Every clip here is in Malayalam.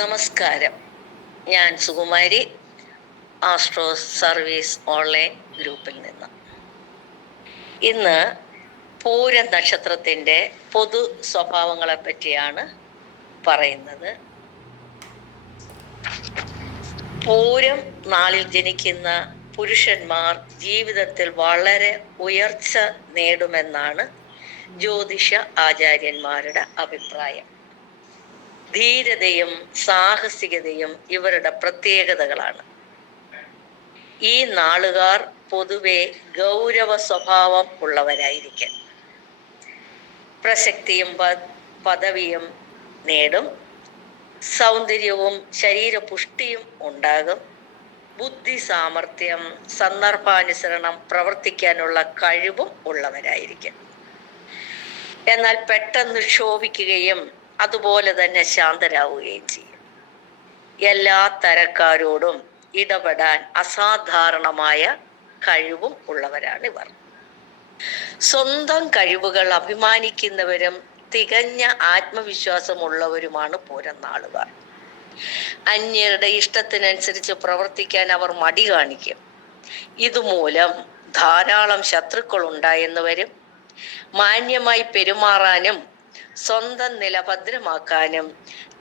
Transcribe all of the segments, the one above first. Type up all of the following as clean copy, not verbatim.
നമസ്കാരം. ഞാൻ സുകുമാരി, ആസ്ട്രോ സർവീസ് ഓൺലൈൻ ഗ്രൂപ്പിൽ നിന്ന്. ഇന്ന് പൂര നക്ഷത്രത്തിൻ്റെ പൊതു സ്വഭാവങ്ങളെ പറ്റിയാണ് പറയുന്നത്. പൂരം നാളിൽ ജനിക്കുന്ന പുരുഷന്മാർ ജീവിതത്തിൽ വളരെ ഉയർച്ച നേടുമെന്നാണ് ജ്യോതിഷ ആചാര്യന്മാരുടെ അഭിപ്രായം. ധീരതയും സാഹസികതയും ഇവരുടെ പ്രത്യേകതകളാണ്. ഈ നാളുകാർ പൊതുവെ ഗൗരവ സ്വഭാവം ഉള്ളവരായിരിക്കും. പ്രശസ്തിയും പദവിയും നേടും. സൗന്ദര്യവും ശരീരപുഷ്ടിയും ഉണ്ടാകും. ബുദ്ധി സാമർഥ്യം, സന്ദർഭാനുസരണം പ്രവർത്തിക്കാനുള്ള കഴിവും ഉള്ളവരായിരിക്കും. എന്നാൽ പെട്ടെന്ന് ക്ഷോഭിക്കുകയും അതുപോലെ തന്നെ ശാന്തരാവുകയും ചെയ്യും. എല്ലാ തരക്കാരോടും ഇടപെടാൻ അസാധാരണമായ കഴിവും ഉള്ളവരാണിവർ. സ്വന്തം കഴിവുകൾ അഭിമാനിക്കുന്നവരും തികഞ്ഞ ആത്മവിശ്വാസമുള്ളവരുമാണ് പൂരനാളുകാർ. അന്യരുടെ ഇഷ്ടത്തിനനുസരിച്ച് പ്രവർത്തിക്കാൻ അവർ മടി കാണിക്കും. ഇതുമൂലം ധാരാളം ശത്രുക്കൾ ഉണ്ടായെന്ന് വരും. മാന്യമായി പെരുമാറാനും സ്വന്തം നില ഭദ്രമാക്കാനും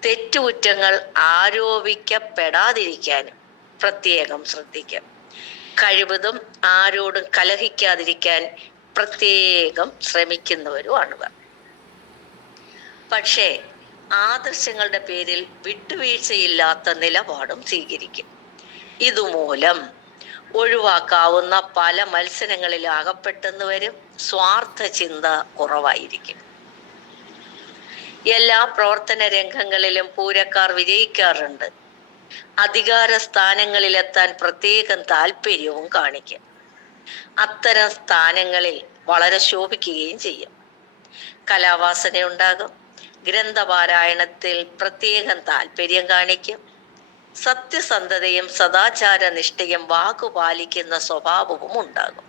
തെറ്റുകുറ്റങ്ങൾ ആരോപിക്കപ്പെടാതിരിക്കാനും പ്രത്യേകം ശ്രദ്ധിക്കും. കഴിവതും ആരോടും കലഹിക്കാതിരിക്കാൻ പ്രത്യേകം ശ്രമിക്കുന്നവരുമാണിവർ. പക്ഷേ ആദർശങ്ങളുടെ പേരിൽ വിട്ടുവീഴ്ചയില്ലാത്ത നിലപാടും സ്വീകരിക്കും. ഇതുമൂലം ഒഴിവാക്കാവുന്ന പല മത്സരങ്ങളിൽ അകപ്പെട്ടെന്ന് വരും. സ്വാർത്ഥ ചിന്ത കുറവായിരിക്കും. എല്ലാ പ്രവർത്തന രംഗങ്ങളിലും പൂരക്കാർ വിജയിക്കാറുണ്ട്. അധികാര സ്ഥാനങ്ങളിലെത്താൻ പ്രത്യേകം താല്പര്യവും കാണിക്കും. അത്തരം സ്ഥാനങ്ങളിൽ വളരെ ശോഭിക്കുകയും ചെയ്യും. കലാവാസനയുണ്ടാകും. ഗ്രന്ഥപാരായണത്തിൽ പ്രത്യേകം താല്പര്യം കാണിക്കും. സത്യസന്ധതയും സദാചാര നിഷ്ഠയും വാക്കുപാലിക്കുന്ന സ്വഭാവവും ഉണ്ടാകും.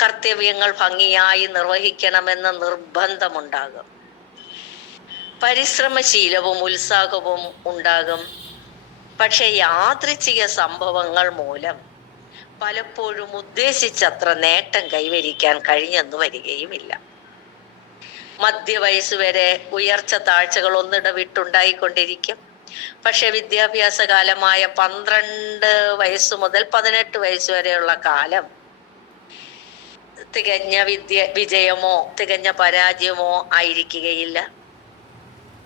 കർത്തവ്യങ്ങൾ ഭംഗിയായി നിർവഹിക്കണമെന്ന നിർബന്ധമുണ്ടാകും. പരിശ്രമശീലവും ഉത്സാഹവും ഉണ്ടാകും. പക്ഷെ യാദൃച്ഛിക സംഭവങ്ങൾ മൂലം പലപ്പോഴും ഉദ്ദേശിച്ചത്ര നേട്ടം കൈവരിക്കാൻ കഴിഞ്ഞെന്നു വരികയുമില്ല. മധ്യവയസ്സ് വരെ ഉയർച്ച താഴ്ചകൾ ഒന്നിടവിട്ടുണ്ടായിക്കൊണ്ടിരിക്കും. പക്ഷെ വിദ്യാഭ്യാസ കാലമായ 12 വയസ്സ് മുതൽ 18 വയസ്സ് വരെയുള്ള കാലം തികഞ്ഞ വിജയമോ തികഞ്ഞ പരാജയമോ ആയിരിക്കുകയില്ല.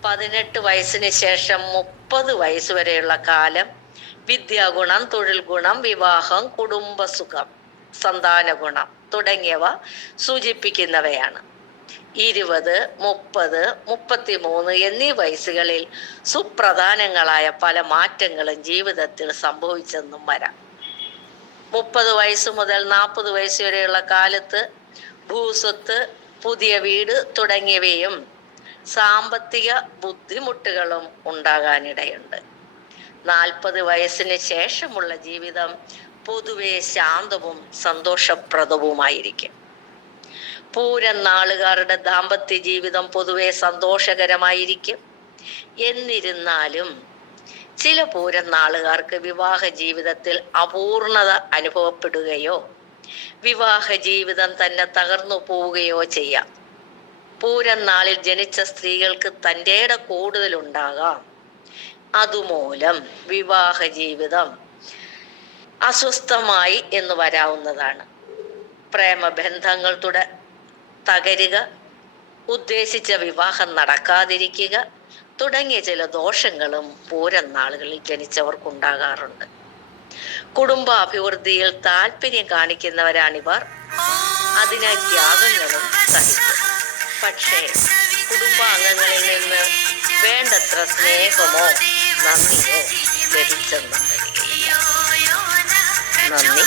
18 വയസ്സിന് ശേഷം 30 വയസ്സ് വരെയുള്ള കാലം വിദ്യാഗുണം, തൊഴിൽ ഗുണം, വിവാഹം, കുടുംബസുഖം, സന്താന ഗുണം തുടങ്ങിയവ സൂചിപ്പിക്കുന്നവയാണ്. 20, 30, 33 എന്നീ വയസ്സുകളിൽ സുപ്രധാനങ്ങളായ പല മാറ്റങ്ങളും ജീവിതത്തിൽ സംഭവിച്ചെന്നും വരാം. 30 വയസ്സ് മുതൽ 40 വയസ്സ് വരെയുള്ള കാലത്ത് ഭൂസ്വത്ത്, പുതിയ വീട് തുടങ്ങിയവയും സാമ്പത്തിക ബുദ്ധിമുട്ടുകളും ഉണ്ടാകാനിടയുണ്ട്. 40 വയസ്സിന് ശേഷമുള്ള ജീവിതം പൊതുവെ ശാന്തവും സന്തോഷപ്രദവുമായിരിക്കും. പൂരം നാളുകാരുടെ ദാമ്പത്യ ജീവിതം പൊതുവെ സന്തോഷകരമായിരിക്കും. എന്നിരുന്നാലും ചില പൂരം നാളുകാർക്ക് വിവാഹ ജീവിതത്തിൽ അപൂർണത അനുഭവപ്പെടുകയോ വിവാഹ ജീവിതം തന്നെ തകർന്നു പോവുകയോ ചെയ്യാം. പൂരം നാളിൽ ജനിച്ച സ്ത്രീകൾക്ക് തൻ്റെ ഇട കൂടുതലുണ്ടാകാം. അതുമൂലം വിവാഹ ജീവിതം അസ്വസ്ഥമായി എന്ന് വരാവുന്നതാണ്. പ്രേമബന്ധങ്ങൾ തകരുക, ഉദ്ദേശിച്ച വിവാഹം നടക്കാതിരിക്കുക തുടങ്ങിയ ചില ദോഷങ്ങളും പൂരം നാളുകളിൽ ജനിച്ചവർക്കുണ്ടാകാറുണ്ട്. കുടുംബാഭിവൃദ്ധിയിൽ താല്പര്യം കാണിക്കുന്നവരാണിവർ. അതിനാൽ ത്യാഗങ്ങളും സഹിക്കും. പക്ഷേ കുടുംബാംഗങ്ങളിൽ നിന്ന് വേണ്ടത്ര സ്നേഹമോ നന്ദിയോ ലഭിച്ചെന്നും വരികയില്ല. നന്ദി.